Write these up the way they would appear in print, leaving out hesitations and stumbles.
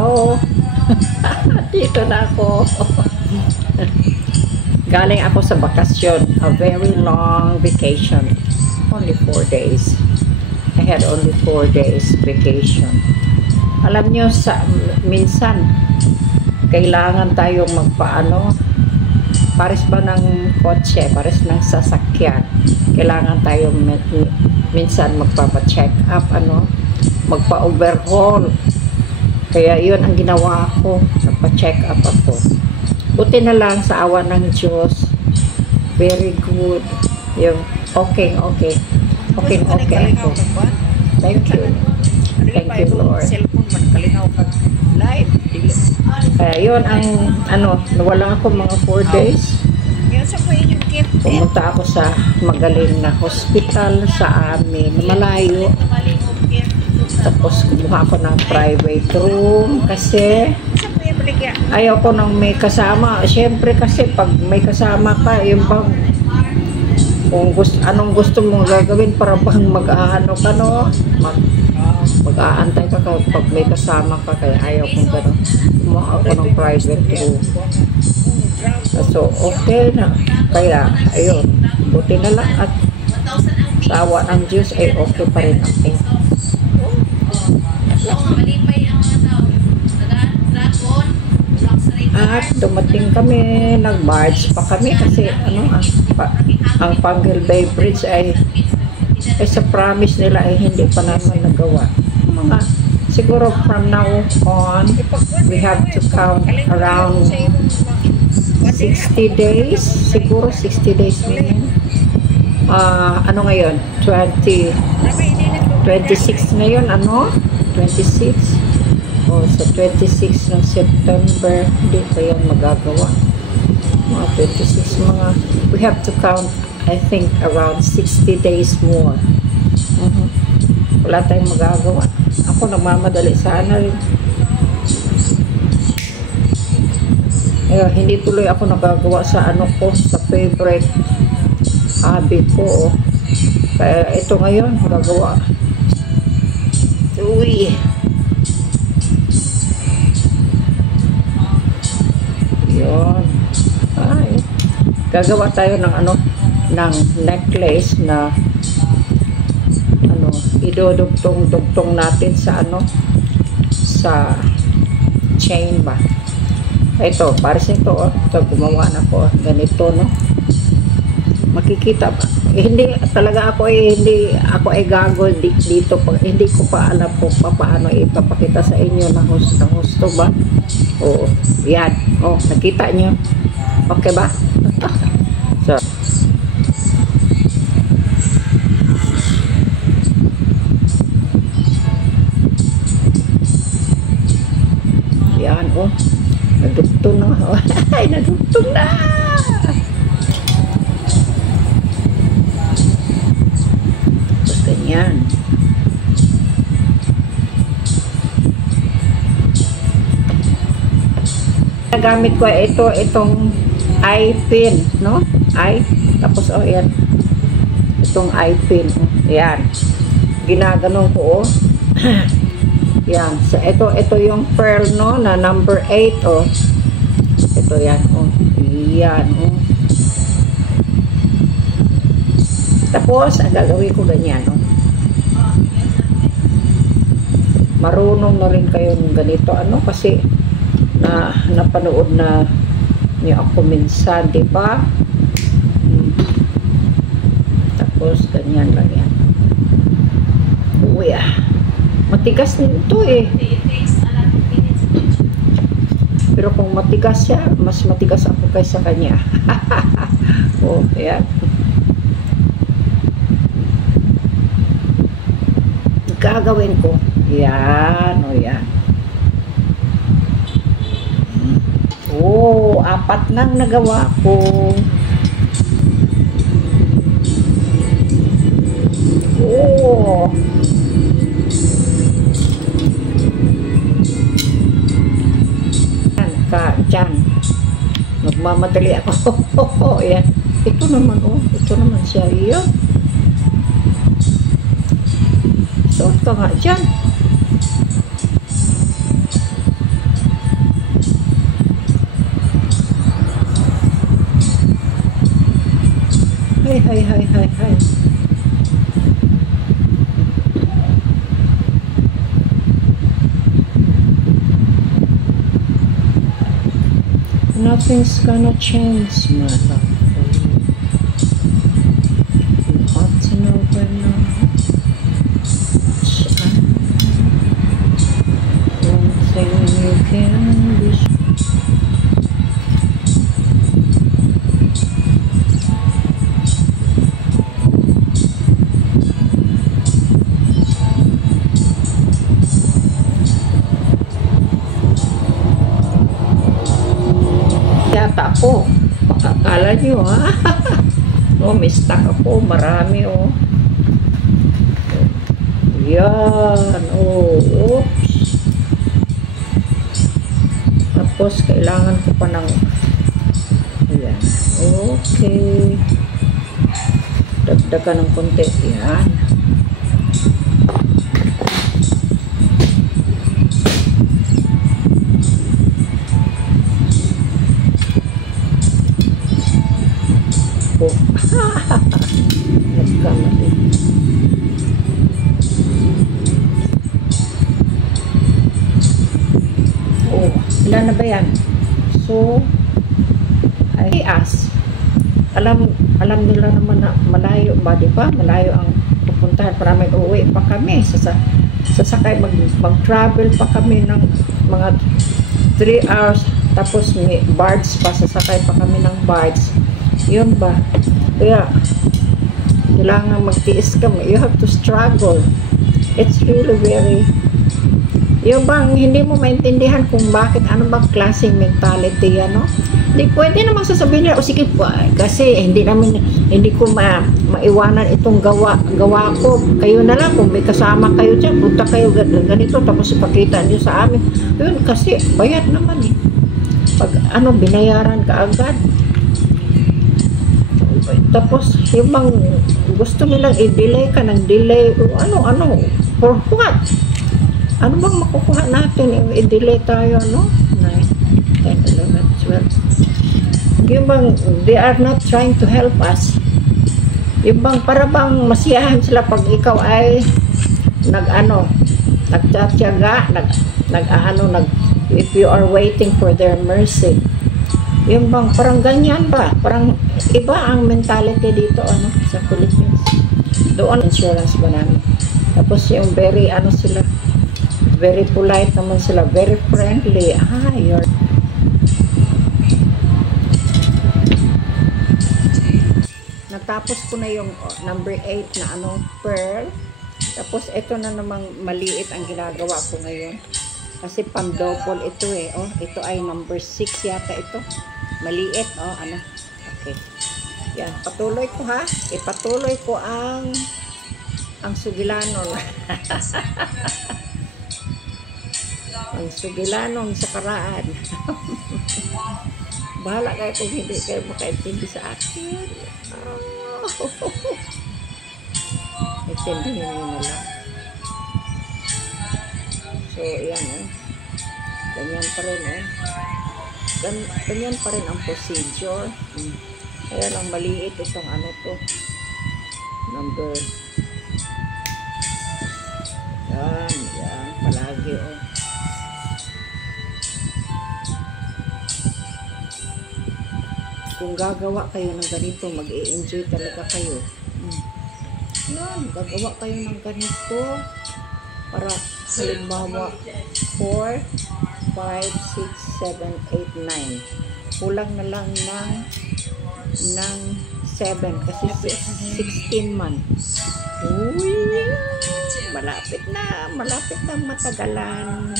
Hello. Dito na ako. Galing ako sa bakasyon. A very long vacation. Only 4 days. I had only 4 days vacation. Alam nyo, minsan, kailangan tayong magpaano, pares ba ng kotse, pares ng sasakyan. Kailangan tayong minsan magpapa-check up, magpa-overhaul. Kaya yun ang ginawa ko, nagpa-check up ako. Buti na lang sa awa ng Diyos, very good. Yung okay ako. Thank you Lord. Kaya yun ang nawala ako mga 4 days. Pumunta ako sa magaling na hospital sa amin, malayo. Tapos kumuha ako ng private room kasi ayaw ko nang may kasama. Siyempre kasi pag may kasama ka, yung bang anong gusto mong gagawin para bang mag-aano ka, mag-aantay ka pag may kasama ka. Kaya ayaw kong gano'n. Kumuha ako ng private room. So okay na. Kaya ayun, buti na lang at sa awa ng Diyos ay okay pa rin ako. At dumating kami, nag-barge pa kami kasi ang Panguil Bay Bridge ay sa promise nila ay hindi pa naman nagawa. Siguro from now on, we have to count around 60 days. Siguro 60 days ngayon. Ngayon? 26 ngayon, 26. Sa 26 ng September, hindi pa yan magagawa. Mga 26, we have to count, I think, around 60 days more. Wala tayong magagawa. Ako, nagmamadali sana rin. Hindi tuloy ako nagagawa sa sa favorite hobby ko. Kaya ito ngayon, magagawa. Uy! Yun. Gagawa tayo ng ng necklace na idudugtong natin sa sa chain ba. Ito, pares ito ito, gumawa na ko ganito, makikita ba? Hindi talaga ako hindi ako gago dito hindi ko pa alam kung paano ipapakita sa inyo ng husto ba. Yan. Nakita nyo? Okay ba? So, yan, nadugtong na. Ay, nadugtong na! Tapos ganyan. Nagamit ko itong eye pin, tapos yan. Itong eye pin, yan. Ginaganon ko, yan. So ito yung pearl, na number 8, Ito yan, Yan, Tapos ang gagawin ko ganyan, Marunong na rin kayo ng ganito, kasi napanood na niyo ako minsan, di ba? Tapos ganyan lang yan. Uy, matigas nito pero kung matigas siya, mas matigas ako kaysa kanya. Yan. Gagawin ko yan, yan. 4 nang nagawa ko. Diyan. Nagmamadali ako. Yan. Ito naman siya. Yan. Suot ka nga dyan. nothing's gonna change, my love. You ought to know by now. One thing you can be sure. Yata ako. Makakala nyo, ha? Oh, may stock ako. Marami, oh. Yan. Oh, oops. Tapos, kailangan ko pa ng... Ayan. Okay. Dagdagan ng konti. Yan. Oh. Nagkamali. Oh, ilan na ba yan? So, I ask. Alam nila naman na malayo ba, di ba? Malayo ang pupuntahan para may uuwi pa kami. Sasakay mag-travel pa kami ng mga 3 hours. Tapos may barge pa. Sasakay pa kami ng barge. Yun ba? Kaya, kailangan magtiis ka. You have to struggle. It's really very... Yung bang hindi mo maintindihan kung bakit, ano bang klaseng mentality yan, no? Hindi pwede namang sasabihin nila, o sige po, kasi hindi ko maiwanan itong gawa ko. Kayo na lang, kung may kasama kayo dyan, punta kayo ganito, tapos ipakita niyo sa amin. Yun, kasi bayad naman eh. Pag binayaran ka agad. Tapos, yung bang gusto nilang i-delay ka ng delay, ano, for what? Ano bang makukuha natin? I-delay tayo, no? 9, 10, 11, 12. Yung bang, they are not trying to help us. Yung bang, para bang masiyahan sila pag ikaw ay nagtsatsaga, if you are waiting for their mercy. Yung bang, parang ganyan ba? Parang iba ang mentality dito, sa Philippines. Doon, insurance ba namin? Tapos yung very, sila, very polite naman sila, very friendly. You're... Natapos ko na yung number 8 na pearl. Tapos ito na namang maliit ang ginagawa ko ngayon. Kasi pang-double ito eh. Oh, ito ay number 6 yata ito. Maliit, Okay. Yan, patuloy ko ha. Ipatuloy ko ang sugilanon. Ang sugilanong sa karaan. Bahala kayo kung hindi kayo makaintindi sa akin. Intindihin nyo na lang. So, yan ganyan pa rin ganyan pa rin ang procedure. Kaya lang maliit itong to. Number. Yan, palagi Kung gagawa kayo ng ganito, mag-i-enjoy talaga kayo. Yan, gagawa kayo ng ganito para halimbawa 4, 5, 6, 7, 8, 9. Kulang na lang ng 7 kasi 16 months. Uy, malapit na matagalan.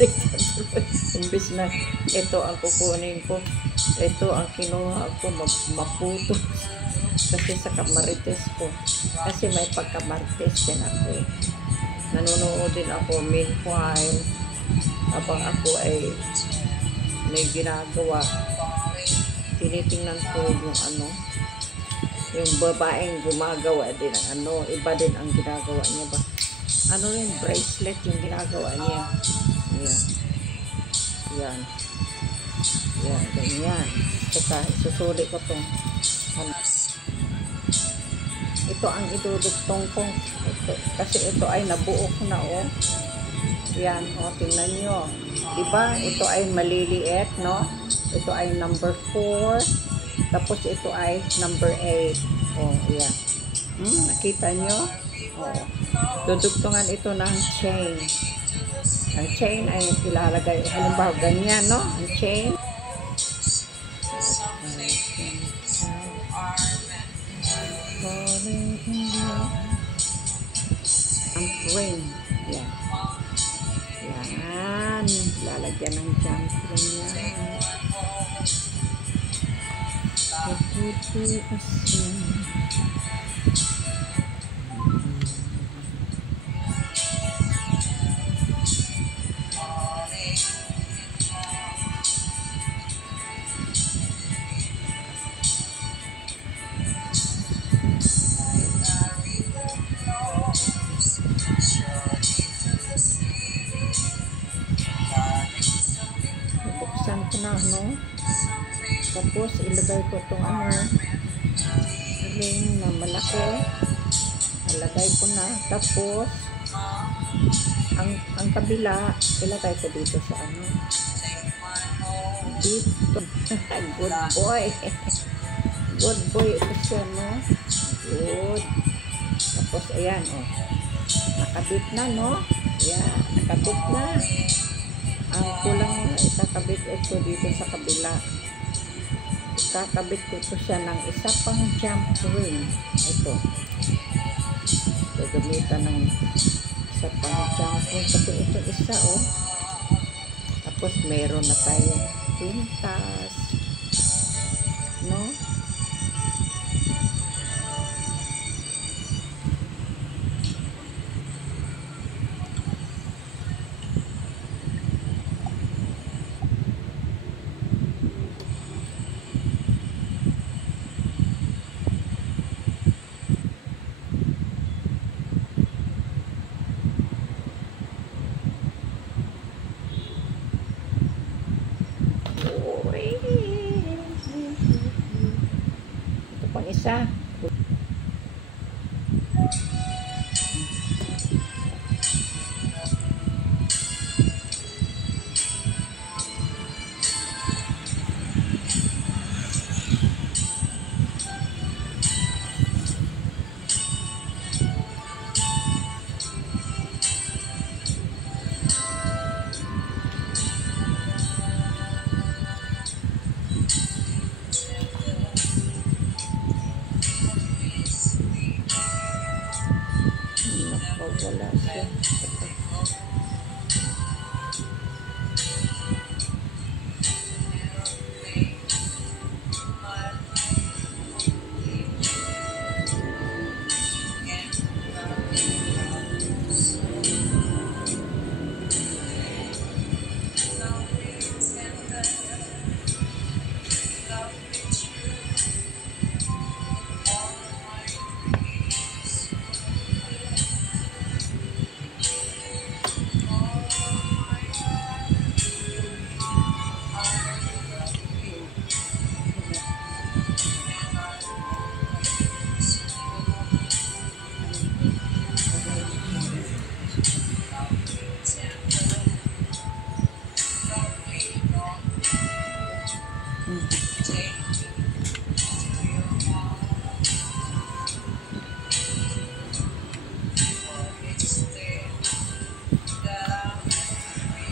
Imbis na ito ang kukunin ko, ito ang kinuha ko, maputo. Kasi sa kamarites ko. Kasi may pagkamarites din ako eh. Nanonood din ako meanwhile habang ako ay may ginagawa. Tinitingnan ko yung yung babaeng gumagawa din ng iba din ang ginagawa niya ba. Rin, bracelet yung ginagawa niya. Yan. Yan. Yan, ganyan. Saka, susuli ko itong ito ang idudugtong ko. Kasi ito ay nabuok na, oh. Yan, oh, tingnan nyo. Diba? Ito ay maliliit, no? Ito ay number 4. Tapos ito ay number 8. Oh, yan. Nakita nyo? Oh. Dudugtungan ito ng chain. Ang chain ay ilalagay. Halimbawa, ganyan, no? Ang chain. Ang ring. Yan. Yan. Lalagyan ng jump ring yan. Puputi asin. Buksan ko na, no? Tapos, ilagay ko itong ring na malaki. Ilagay ko na. Tapos, ang kabila, ilagay ko dito sa dito. Good boy. Good boy. Ito siya, no? Good. Tapos, ayan, oh. Nakabit na, no? Ayan, nakabit na. Ang kulang na ikakabit ito dito sa kabila. Ikakabit ko ito siya ng isa pang jump ring. Ito. Gagamitan ng isa pang jump ring. Kasi ito isa, oh. Tapos meron na tayong pintas. No? Ito pang isa. Wala siya.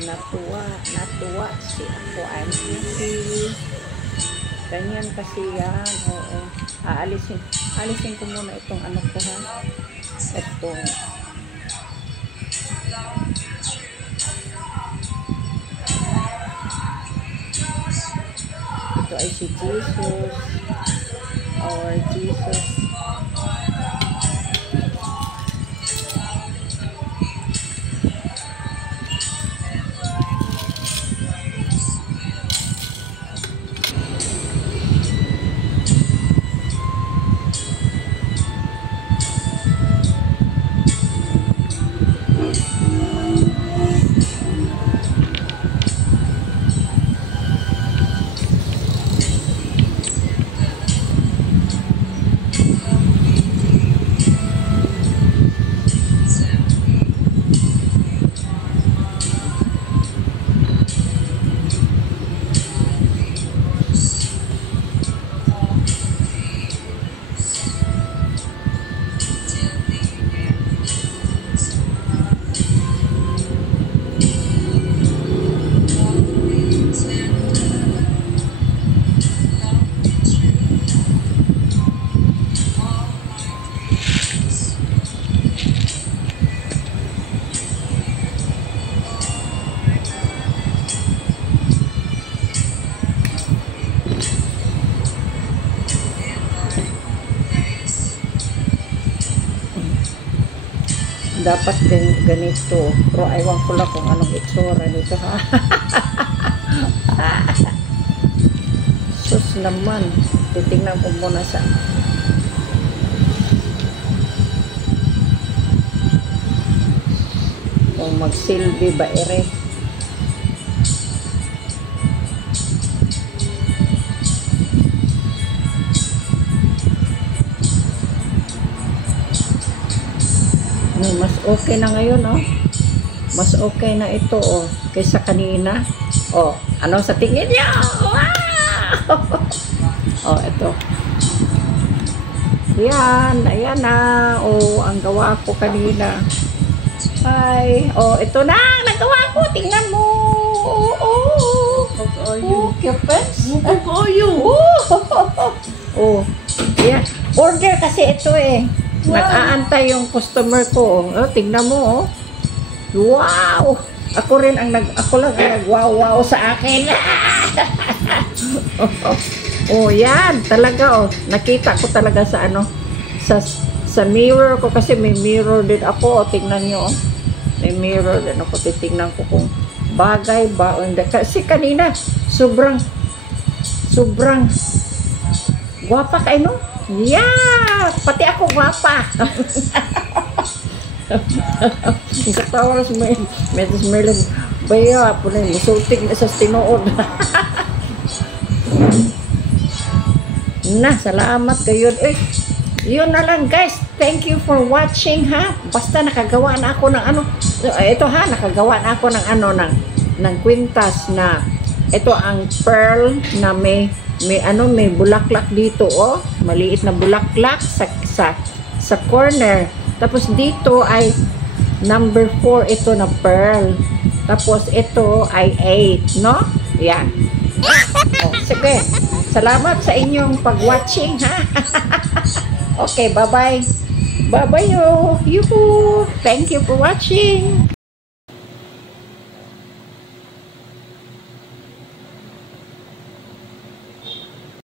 Natuwa si ako. I'm happy. Ganyan kasi yan. Oo. Alisin ko muna itong ko, ha. Itong ay si Jesus. Our Jesus. Dapat ganito. Pero aywan ko lang kung anong itsura nito, ha? Sus naman. Titingnan ko muna sa kung magsilbi ba ere. Mas okay na ngayon, oh. Mas okay na ito, oh, kaysa kanina. Oh, ano sa tingin niyo? Wow! Oh, ito. Yan, ayan na. Oh, ang gawa ko kanina. Ay, oh, ito na, nagawa ko. Tingnan mo. Oh, cupets. Oh, yeah. Order kasi ito, eh. Wow. Nag-aantay yung customer ko. Oh, tingnan mo, oh. Wow! Ako lang ang nag-wow-wow sa akin. Oh, yan. Talaga, oh. Nakita ko talaga sa ano, sa mirror ko kasi may mirror din ako. Oh, tingnan nyo, oh. May mirror din ako. Titingnan ko kung bagay ba o hindi. Kasi kanina, sobrang gwapa kayo, no? Yeah! Pati ako gwapa. Katawa na may smelling baya po na musulting na sa tinuod. Na, salamat kayo. Eh, yun na lang, guys. Thank you for watching, ha? Basta nakagawa na ako ng ano. Ito, ha? Nakagawa na ako ng ano, ng kwintas na ito ang pearl na may bulaklak dito, oh. Maliit na bulaklak sa corner. Tapos dito ay number 4 ito na pearl. Tapos ito ay 8, no? Yan. Oh, sige. Salamat sa inyong pag-watching, ha? Okay, bye-bye. Bye-bye, yo. Yuhu. Thank you for watching.